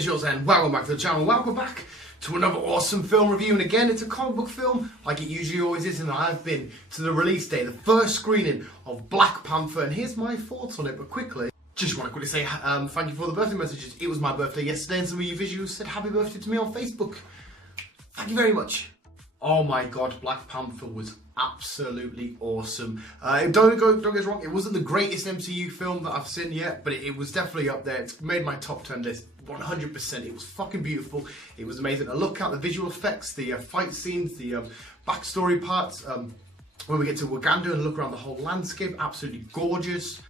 is yours and welcome back to the channel. Welcome back to another awesome film review, and again it's a comic book film like it usually always is, and I've been to the release day, the first screening of Black Panther, and here's my thoughts on it. But quickly, just want to quickly say thank you for all the birthday messages. It was my birthday yesterday and some of you visuals said happy birthday to me on Facebook. Thank you very much. Oh my god, Black Panther was absolutely awesome. Don't get us wrong, it wasn't the greatest MCU film that I've seen yet, but it was definitely up there. It's made my top 10 list 100%. It was fucking beautiful. It was amazing to look at, the visual effects, the fight scenes, the backstory parts. When we get to Uganda and look around the whole landscape, absolutely gorgeous.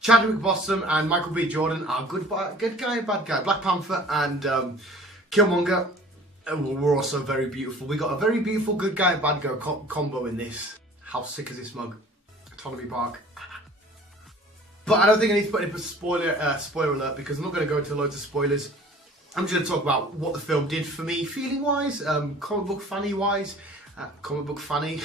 Chadwick Boseman and Michael B. Jordan are good guy, bad guy. Black Panther and Killmonger were also very beautiful. We got a very beautiful good guy, bad guy combo in this. How sick is this mug? Autonomy Park. But I don't think I need to put in a spoiler alert, because I'm not going to go into loads of spoilers. I'm just going to talk about what the film did for me, feeling wise, comic book funny wise, comic book funny.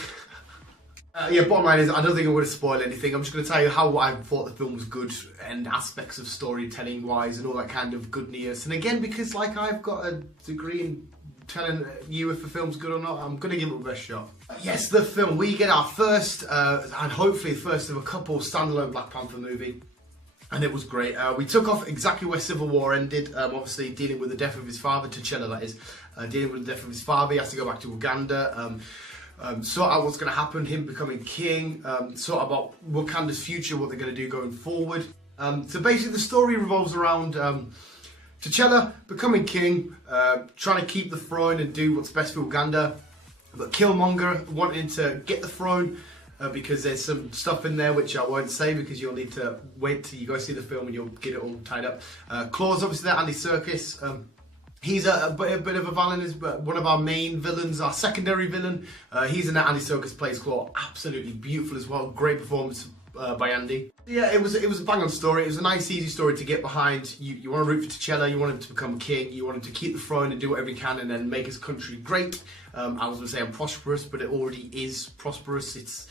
Yeah, bottom line is I don't think I'm going to spoil anything. I'm just going to tell you how I thought the film was good and aspects of storytelling wise and all that kind of goodness. And again, because like I've got a degree in telling you if a film's good or not, I'm going to give it a best shot. Yes, the film. We get our first, and hopefully first of a couple, standalone Black Panther movie. And it was great. We took off exactly where Civil War ended, obviously dealing with the death of his father, T'Challa that is, dealing with the death of his father. He has to go back to Uganda, sort out what's going to happen, him becoming king, sort about Wakanda's future, what they're going to do going forward. So basically the story revolves around T'Challa becoming king, trying to keep the throne and do what's best for Uganda, but Killmonger wanting to get the throne because there's some stuff in there which I won't say because you'll need to wait till you go see the film and you'll get it all tied up. Claw's obviously there, Andy Serkis. He's a bit of a villain, is one of our main villains, our secondary villain. He's in that. Andy Serkis plays Claw, absolutely beautiful as well. Great performance by Andy. Yeah, it was a bang on story. It was a nice, easy story to get behind. You want to root for T'Challa, you want him to become king, you want him to keep the throne and do whatever he can and then make his country great. I was going to say I'm prosperous, but it already is prosperous. It's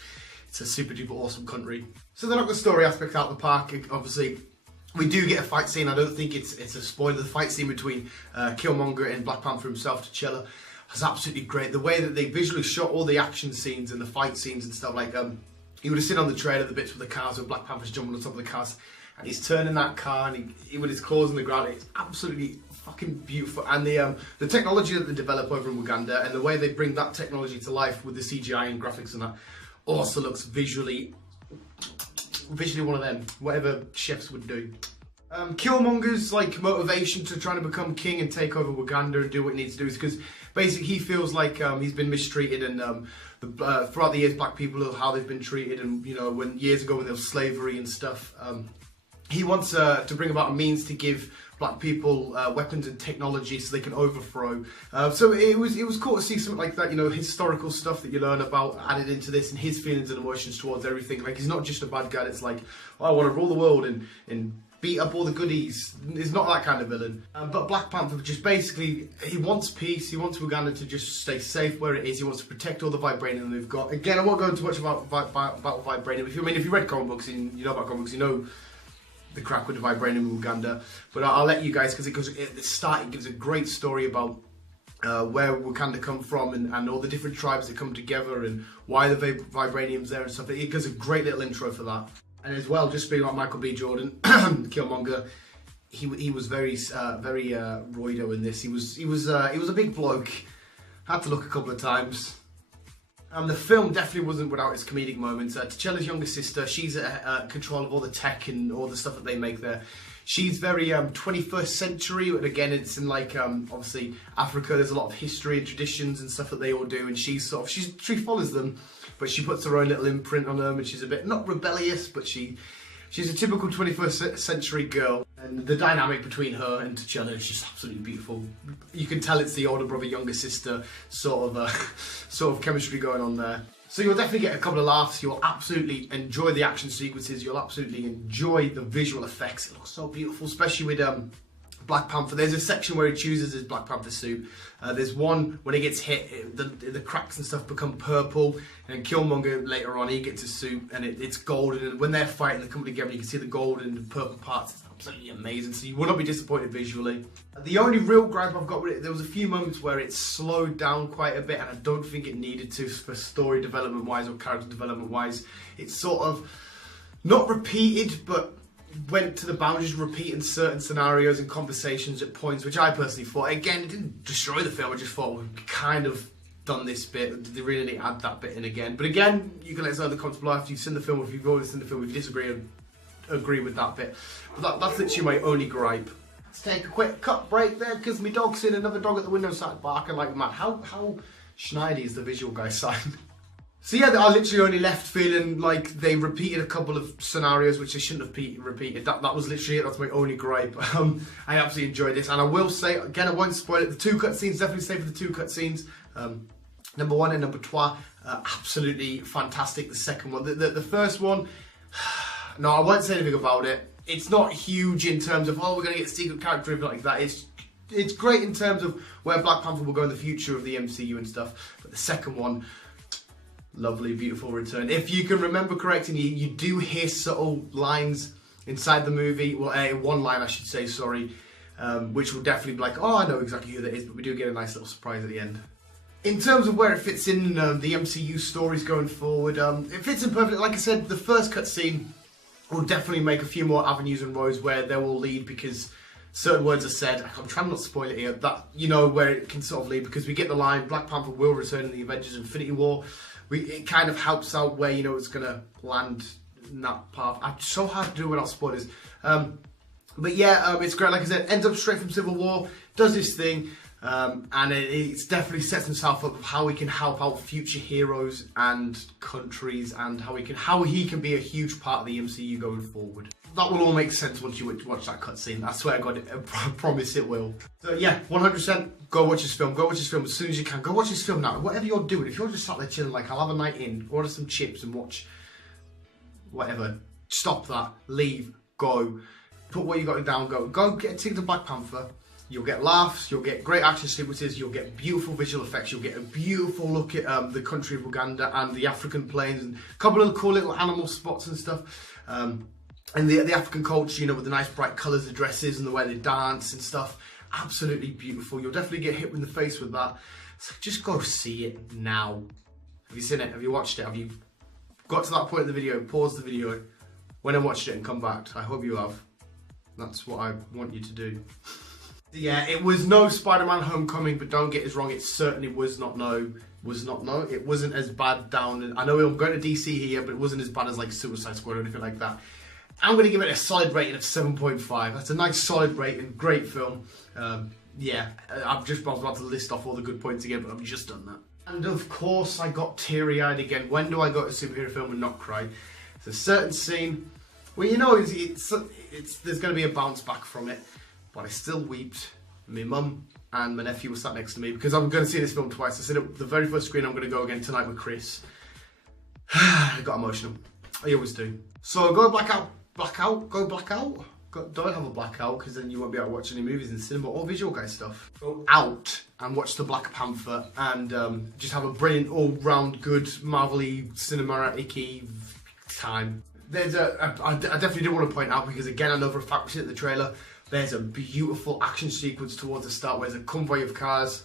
a super duper awesome country. So they're not the story aspect out of the park. Obviously, we do get a fight scene. I don't think it's a spoiler. The fight scene between Killmonger and Black Panther himself, T'Challa, was absolutely great. The way that they visually shot all the action scenes and the fight scenes and stuff, like you would have seen on the trailer the bits with the cars where Black Panther's jumping on top of the cars and he's turning that car and he with his claws on the ground. It's absolutely fucking beautiful. And the technology that they develop over in Uganda and the way they bring that technology to life with the CGI and graphics and that also looks visually one of them, whatever chefs would do. Killmonger's like motivation to trying to become king and take over Uganda and do what he needs to do is because basically he feels like he's been mistreated and throughout the years black people, how they've been treated, and you know, when years ago when there was slavery and stuff, he wants to bring about a means to give black people weapons and technology so they can overthrow. So it was cool to see something like that, you know, historical stuff that you learn about added into this and his feelings and emotions towards everything. Like he's not just a bad guy that's like, oh, I want to rule the world and beat up all the goodies. He's not that kind of villain. But Black Panther just basically, he wants peace, he wants Uganda to just stay safe where it is, he wants to protect all the vibranium they've got. Again, I won't go into much about vibranium. If you read comic books and you know about comic books, you know the crack with the vibranium in Uganda. But I'll let you guys, because it goes at the start, it gives a great story about where Wakanda come from and all the different tribes that come together and why the vibranium's there and stuff. It gives a great little intro for that. And as well, just speaking about Michael B. Jordan, Killmonger, he was very roido in this. He was a big bloke. Had to look a couple of times. The film definitely wasn't without its comedic moments. T'Challa's younger sister, she's at control of all the tech and all the stuff that they make there. She's very 21st century, but again, it's in like obviously Africa. There's a lot of history and traditions and stuff that they all do, and she follows them, but she puts her own little imprint on them, and she's a bit not rebellious, but she's a typical 21st century girl. And the dynamic between her and T'Challa is just absolutely beautiful. You can tell it's the older brother, younger sister sort of chemistry going on there. So you'll definitely get a couple of laughs, you'll absolutely enjoy the action sequences, you'll absolutely enjoy the visual effects. It looks so beautiful, especially with Black Panther. There's a section where he chooses his Black Panther suit. There's one when he gets hit, the cracks and stuff become purple. And Killmonger later on, he gets a suit and it's golden. And when they're fighting, they come together. You can see the gold and the purple parts. It's absolutely amazing. So you will not be disappointed visually. The only real gripe I've got with it, there was a few moments where it slowed down quite a bit, and I don't think it needed to for story development wise or character development wise. It's sort of not repeated, but went to the boundaries of repeating certain scenarios and conversations at points, which I personally thought, again, it didn't destroy the film. I just thought we've kind of done this bit. Did they really need to add that bit in again? But again, you can let us know in the comments below after you've seen the film, if you've already seen the film, if you disagree and agree with that bit. But that's literally my only gripe. Let's take a quick cut break there because my dog's seen another dog at the window started barking like mad. How schneidi is the visual guy sign? So yeah, I literally only left feeling like they repeated a couple of scenarios which they shouldn't have repeated. That was literally it. That's my only gripe. I absolutely enjoyed this, and I will say again, I won't spoil it. The two cutscenes, definitely stay for the two cutscenes. Number 1 and number 2, absolutely fantastic. The second one, the first one, no, I won't say anything about it. It's not huge in terms of, oh, we're gonna get secret character or like that. It's great in terms of where Black Panther will go in the future of the MCU and stuff. But the second one, lovely, beautiful return. If you can remember correctly, you do hear subtle lines inside the movie. Well, one line I should say, sorry, which will definitely be like, oh, I know exactly who that is, but we do get a nice little surprise at the end. In terms of where it fits in the MCU stories going forward, it fits in perfectly. Like I said, the first cutscene will definitely make a few more avenues and roads where they will lead, because certain words are said. I'm trying not to spoil it here. That, you know, where it can sort of lead, because we get the line, Black Panther will return in the Avengers Infinity War. It kind of helps out where, you know, it's going to land in that path. It's so hard to do without spoilers. But yeah, it's great. Like I said, ends up straight from Civil War, does this thing, and it definitely sets himself up of how he can help out future heroes and countries, and how he can be a huge part of the MCU going forward. That will all make sense once you watch that cutscene. I swear to God, I promise it will. So yeah, 100%, go watch this film. Go watch this film as soon as you can. Go watch this film now. Whatever you're doing, if you're just sat there chilling, like, I'll have a night in, order some chips and watch whatever, stop that, leave, go. Put what you got down, go get a ticket to Black Panther. You'll get laughs, you'll get great action sequences, you'll get beautiful visual effects, you'll get a beautiful look at the country of Uganda and the African plains, and a couple of cool little animal spots and stuff. And the African culture, you know, with the nice bright colours, the dresses and the way they dance and stuff. Absolutely beautiful. You'll definitely get hit in the face with that. So just go see it now. Have you seen it? Have you watched it? Have you got to that point in the video, pause the video, went and watched it and come back? I hope you have. That's what I want you to do. Yeah, it was no Spider-Man Homecoming, but don't get us wrong, it certainly was not no. It wasn't as bad down. I know I'm going to DC here, but it wasn't as bad as like Suicide Squad or anything like that. I'm going to give it a solid rating of 7.5. That's a nice solid rating, great film. Yeah, I was about to list off all the good points again, but I've just done that. And of course, I got teary-eyed again. When do I go to a superhero film and not cry? It's a certain scene. Well, you know, there's going to be a bounce back from it, but I still wept. My mum and my nephew were sat next to me because I'm going to see this film twice. I said at the very first screen I'm going to go again tonight with Chris. I got emotional. I always do. So go blackout. Don't have a blackout, because then you won't be able to watch any movies in cinema or visual guy stuff. Go out and watch the Black Panther and just have a brilliant, all-round, good, Marvel-y, cinematic-y time. I definitely do want to point out, because again, I know for a fact we've seen it in the trailer, there's a beautiful action sequence towards the start where there's a convoy of cars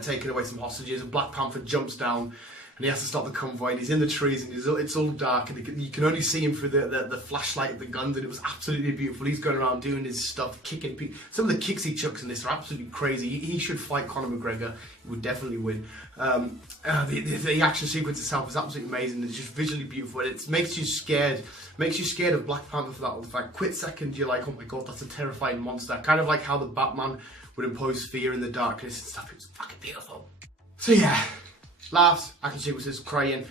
taking away some hostages, and Black Panther jumps down and he has to stop the convoy, and he's in the trees, and it's all dark, and you can only see him through the flashlight of the guns, and it was absolutely beautiful. He's going around doing his stuff, kicking people. Some of the kicks he chucks in this are absolutely crazy. He should fight Conor McGregor. He would definitely win. The action sequence itself is absolutely amazing. It's just visually beautiful. It makes you scared. Makes you scared of Black Panther for that. Like, quick second, you're like, oh my God, that's a terrifying monster. Kind of like how the Batman would impose fear in the darkness and stuff. It was fucking beautiful. So yeah. Laughs, action sequences, crying,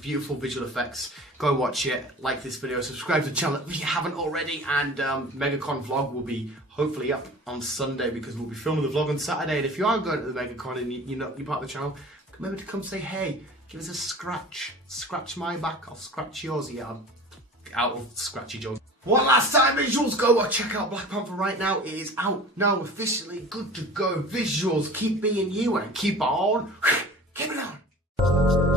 beautiful visual effects. Go watch it, like this video, subscribe to the channel if you haven't already, and MegaCon vlog will be hopefully up on Sunday, because we'll be filming the vlog on Saturday. And if you are going to the MegaCon and you're part of the channel, remember to come say hey, give us a scratch. Scratch my back, I'll scratch yours. Yeah, I'll scratch your jaws. One last time, visuals, go check out Black Panther right now. It is out now officially, good to go. Visuals, keep being you and keep on, keep it on.